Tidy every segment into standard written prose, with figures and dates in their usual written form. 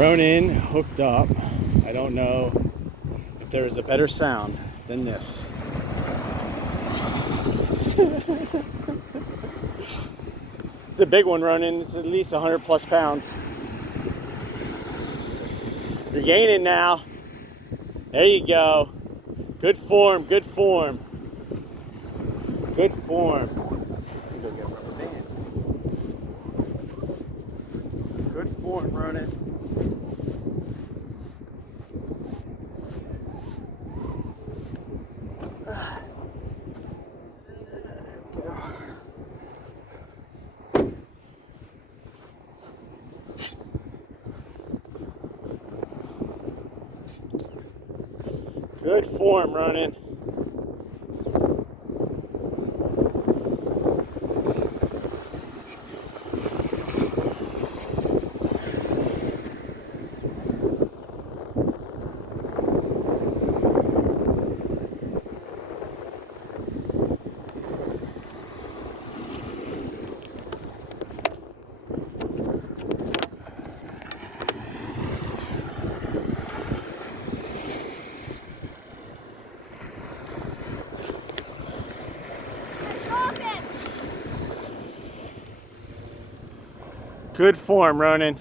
Ronin hooked up. I don't know if there is a better sound than this. It's a big one, Ronin. It's at least 100 plus pounds. You're gaining now. There you go. Good form, good form. Good form. Go get a rubber band. Good form, Ronin. Good form, Ronin. Good form, Ronin.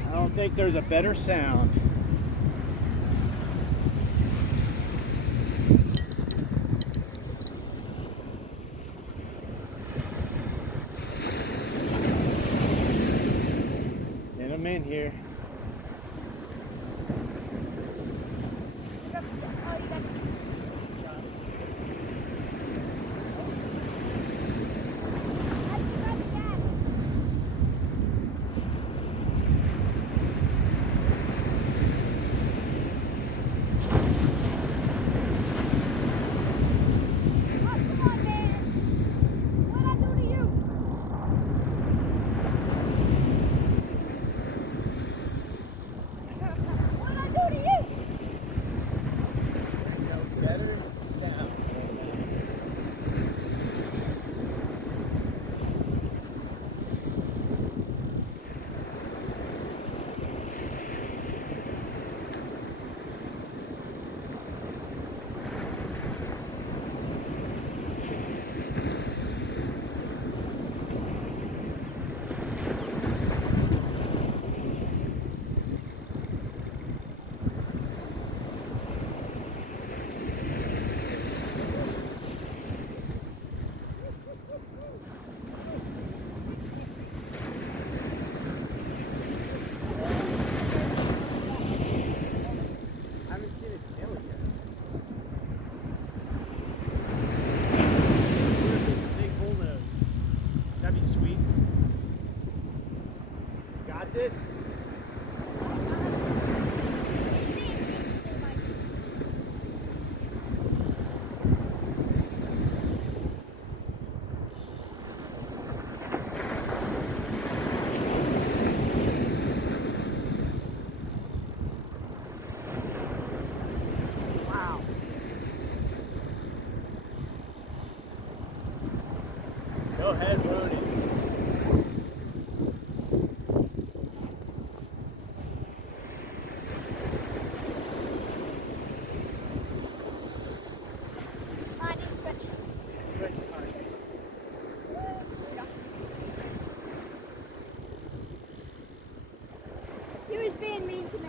I don't think there's a better sound. Get them in here. Go ahead, Ronin. He was being mean to me.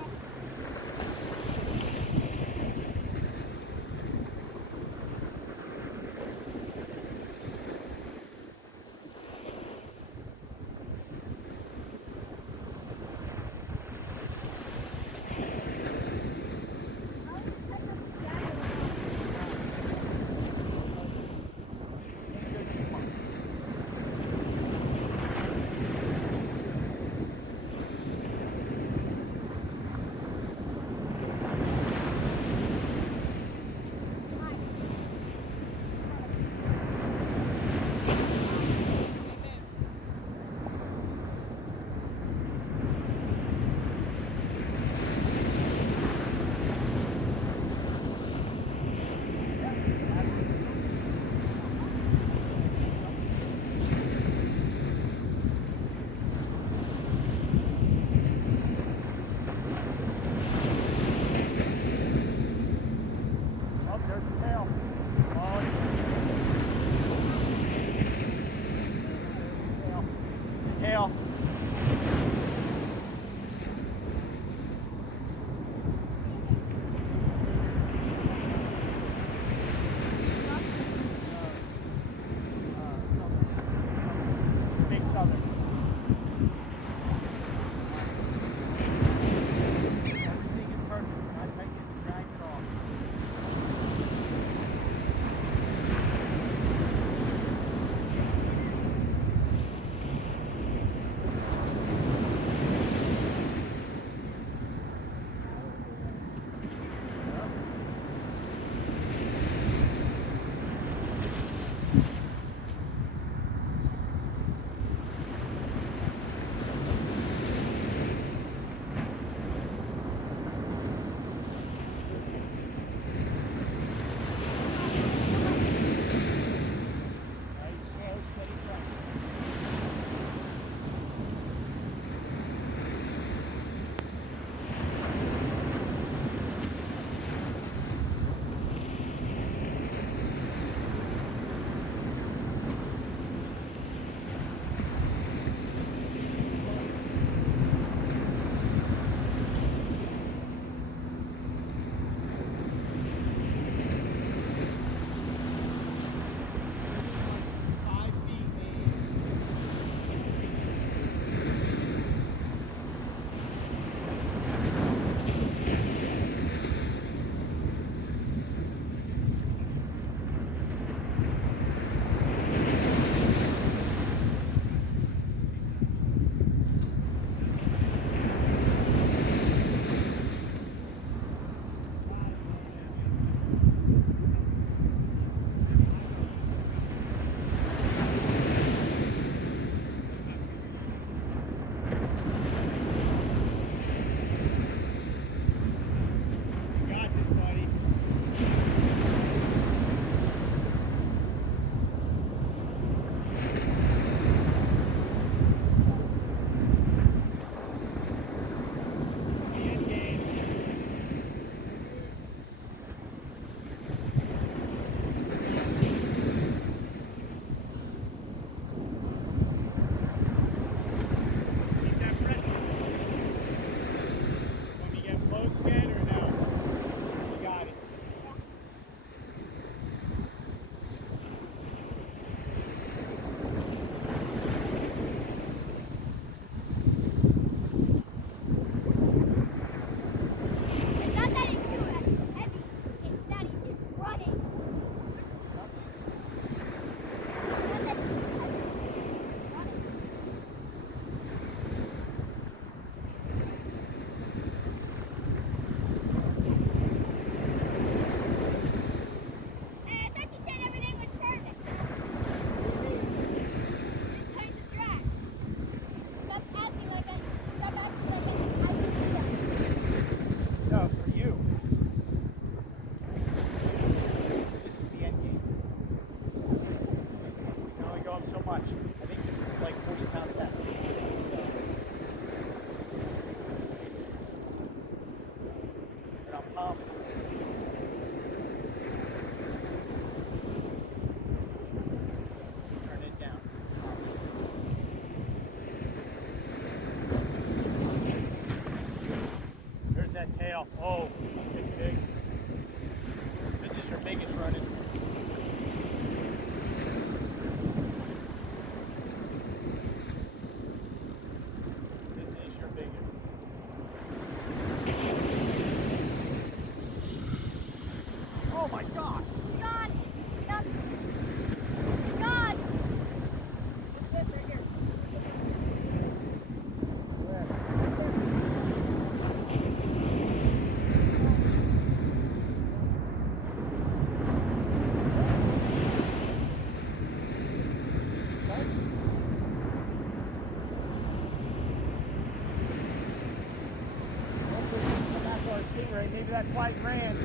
to that white grand.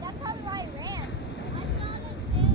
That's probably why he ran. I saw them too.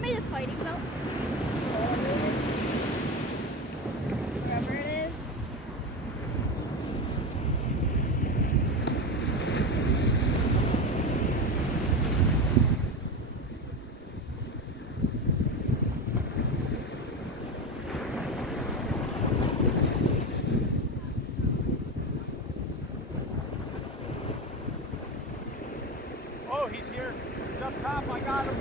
Made a fighting belt. Whatever it is. Oh, he's here. He's up top. I got him.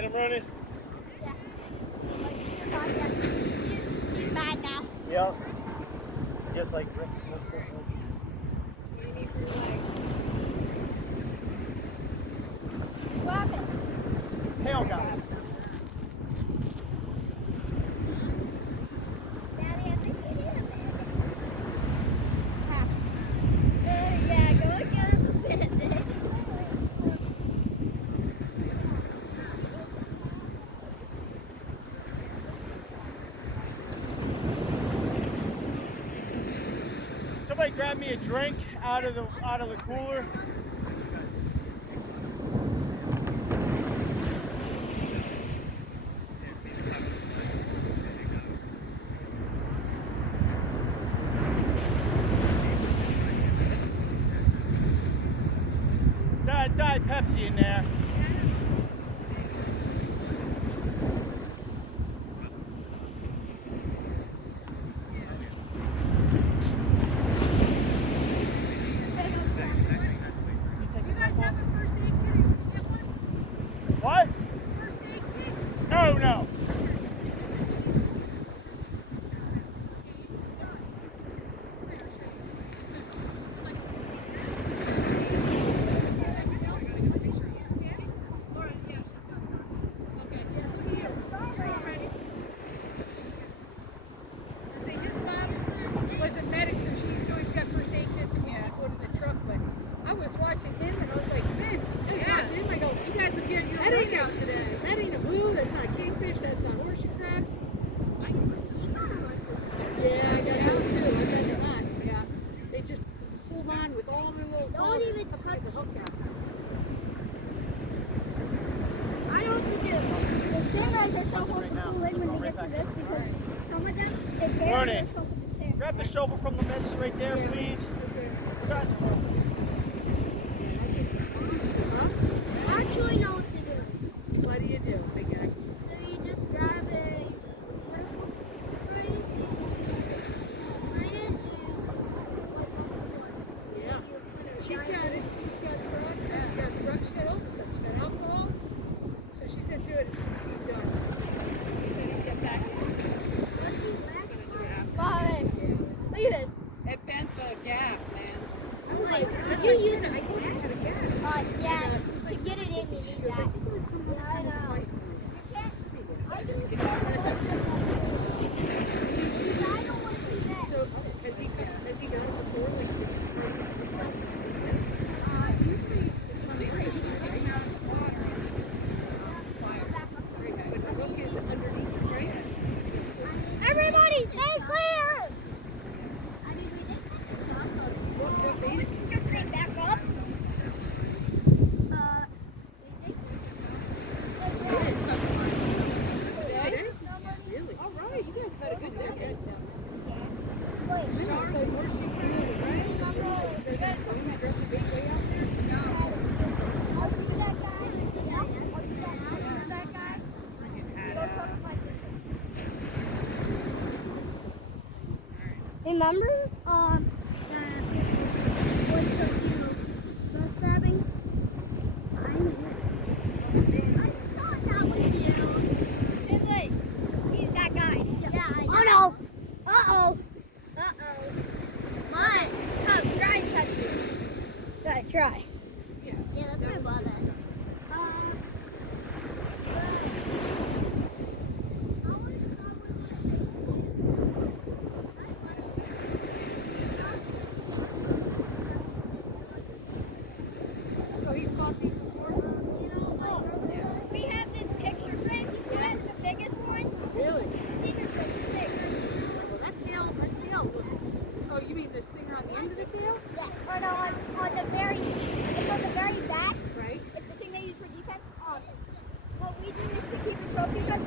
Get him running? Yeah. Like, you're gone, yes. He's mad now. Yep. Just like. You need for your legs. What happened? Tail got it. Daddy, I think you need a bandit. Yeah, go and get him a bandit. Somebody grab me a drink out of the cooler. Diet Pepsi in there. You guys have a first aid kit? Can you get one? What? First aid kit? No. Watching him and I was like, man, I was watching him. I go, you guys are getting your workout today. That ain't a blue, that's not a kingfish, that's not horseshoe crabs. Yeah, I got those too. I bet they're not. Yeah. They just hold on with all their little claws. Don't even touch the hook out. I know what to do. The stingrays are so hard to pull in when they get to this because some of them, they barely Bernie, get so sick. grab the shovel from the mist right there, please. You guys are I actually know what to do. What do you do, big guy? So you just grab a vertical spray, Yeah. She's got it. She's got drugs. She's got drugs. She's got all the stuff. She's got alcohol. So she's going to do it as soon as he's done. He said he'd get back to us. He's going to do it after. Bye. Look at this. It bent the gap, man. I was like, Did you use it? I told you I had a gap. Yeah, to get it in, you She need was that. like, there was some other kind of device in You can't. it. I just because I don't want to do that. So, has he done it before? Like, did he spray himself? Usually, it's on the other side. Right now, in the water, and he just fire. But the hook is underneath the right? Everybody stay clear! What bait is he? Just stay back up. Today? Really? All right, you guys had a good day. Wait, So, where's she from, right? Are we dressing bait way out there? No. I'll do that guy. Yeah, I'll do that guy. Go talk to my sister. Remember, what's so cute? Ghost grabbing? I thought that was you. Finley, he's that guy. Yeah, I know. Oh no. Uh-oh. Mine. Come, try and touch me. Try. Yeah. Yeah, that's my brother. So he's caught these before? We have this picture frame. She has the biggest one. Really? Stinger frame is big. Well, that tail looks... Oh, you mean the stinger on the end of the tail? Yeah. Or no, on the very, it's on the very back. Right. It's the thing they use for defense. What we do is to keep a trophy because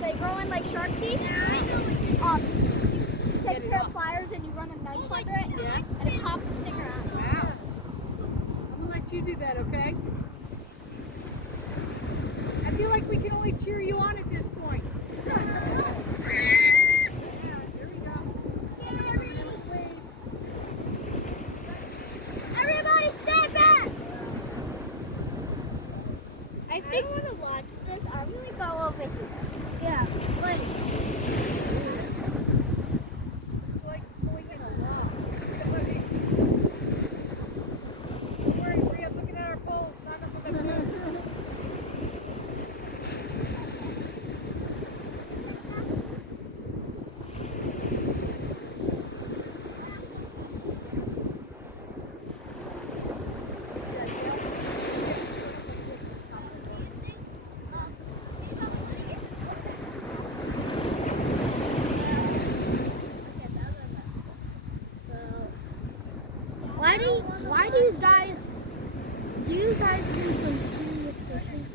they grow in like shark teeth. You take a pair of pliers and you run a knife under it. Yeah. And it pops the stinger out. Wow. I'm going to let you do that, okay? I feel like we can only cheer you on at this point. Everybody stay back! I think I want to watch this. Are we go over here. Yeah, but It's like pulling in a log. Don't worry, we're looking at our poles, none of them have moved. why do you guys do some serious fishing?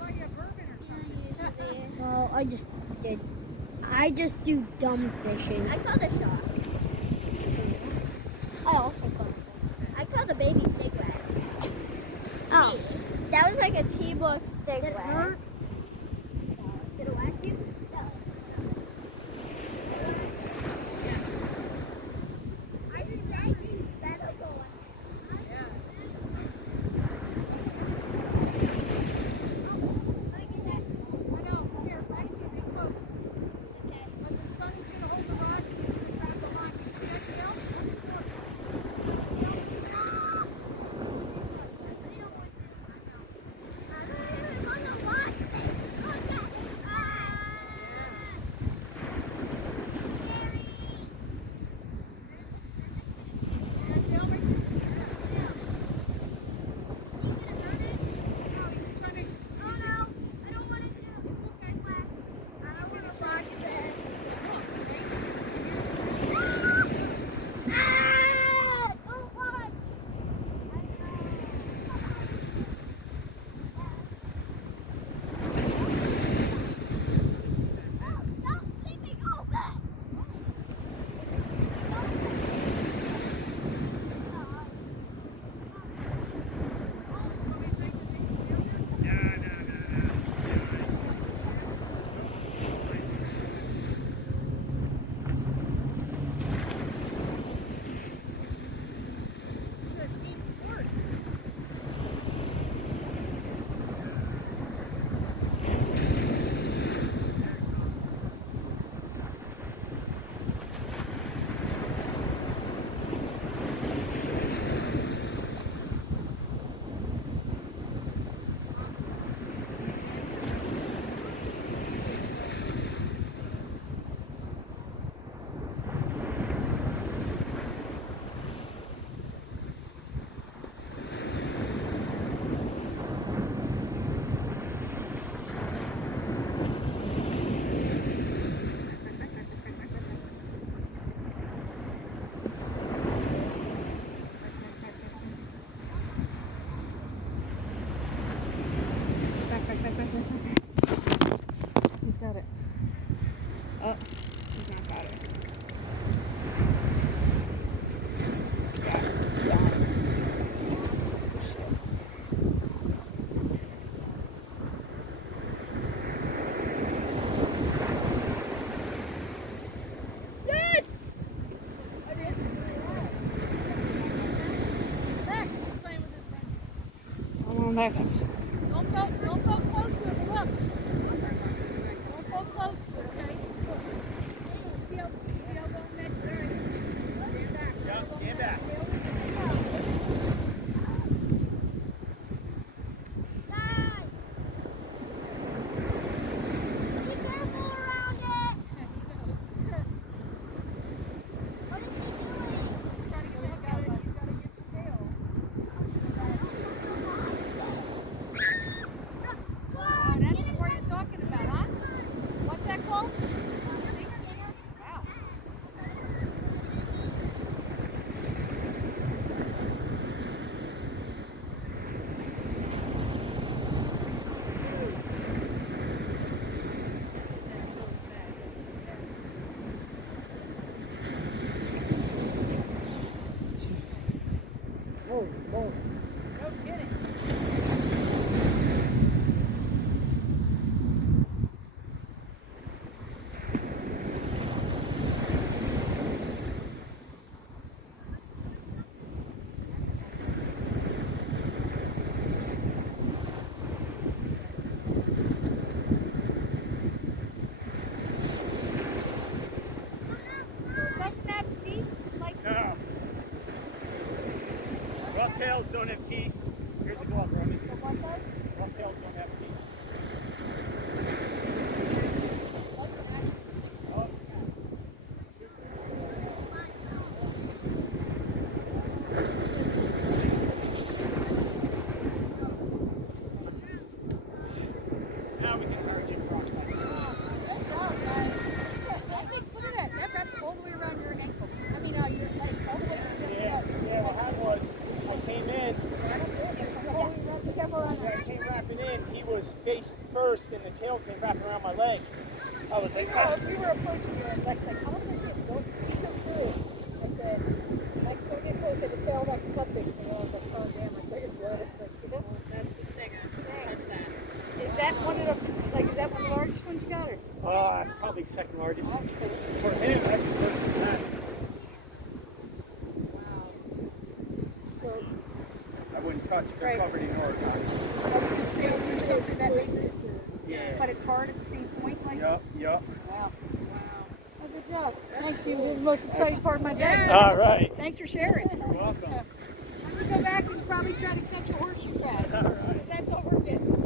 Well, I just do dumb fishing. I caught a shark. I also caught a fish. I caught a baby stingray. Oh, That was like a T-book stingray. did it hurt? Did it whack you? No. I think it's better for one. He's got it. Oh, he's not got it. Yes, got it. Yes! Come on back up. Don't go close to it, look. Don't go close to it, okay? See how long that's there? Stand back. Stand back. Guys, be careful around it. He knows. What is he doing? He's trying to get the hook out, but he's got to get the tail. Oh, that's the part you're talking about, huh? What's that called? don't have teeth. Here's the glove, Romy. The what does? Rough tails don't have teeth. What's an action? Oh, now we can hurry get crocs out. Good job, guys. That thing, look at that. That wrapped all the way around your ankle. I mean, your leg, all the way to the other side. Yeah, what happened was I came in. That's good. The whole way around. Be careful around Yeah, I that. came wrapping in. He was face first, and the tail came wrapping around my leg. I was like, We were approaching you, and Lex said, "How much is this? Don't be so curious." I said, "Lex, don't get close. They can tell about the cut things." And I was like, "Oh damn!" I saw your blood. I was like, "You know, That's the stinger, so don't touch that. is that one of the is that one of the largest ones you got, or?" probably second largest. I was saying, For him, that's first than that. so I wouldn't touch it. Right. They're covered in organs. I was gonna say, is there something that makes it, Yeah. but it's hard at the same point, like? Yup. Wow. Wow. Oh, good job. Thanks. You've been the most exciting part of my day. All right. Thanks for sharing. You're welcome. I'm gonna go back and probably try to catch a horseshoe cat. All right. That's all we're getting.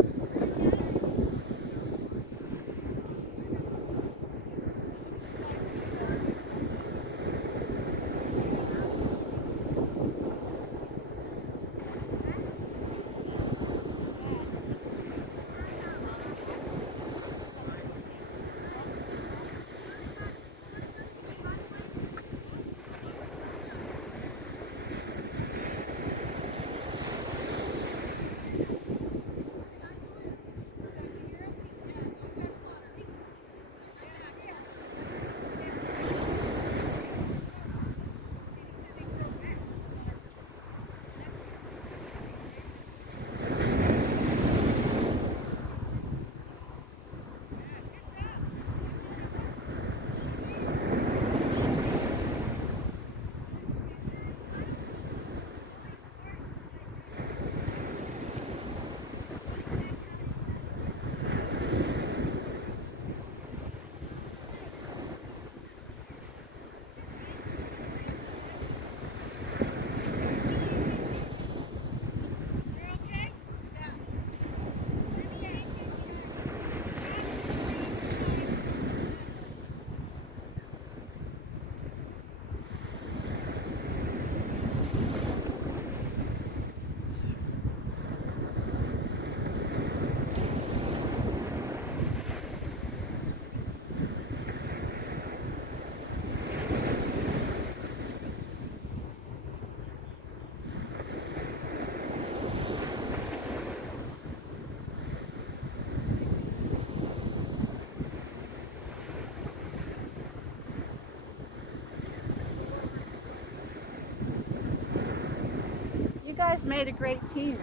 You guys made a great team.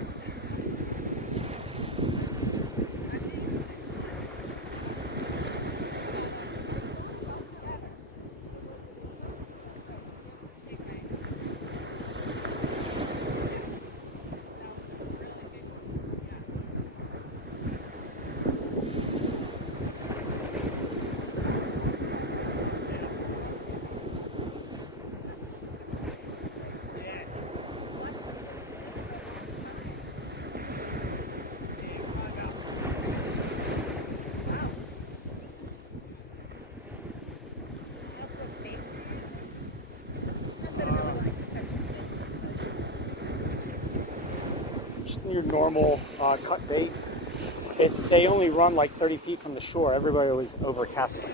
Just your normal cut bait. They only run like 30 feet from the shore. Everybody always overcasts them.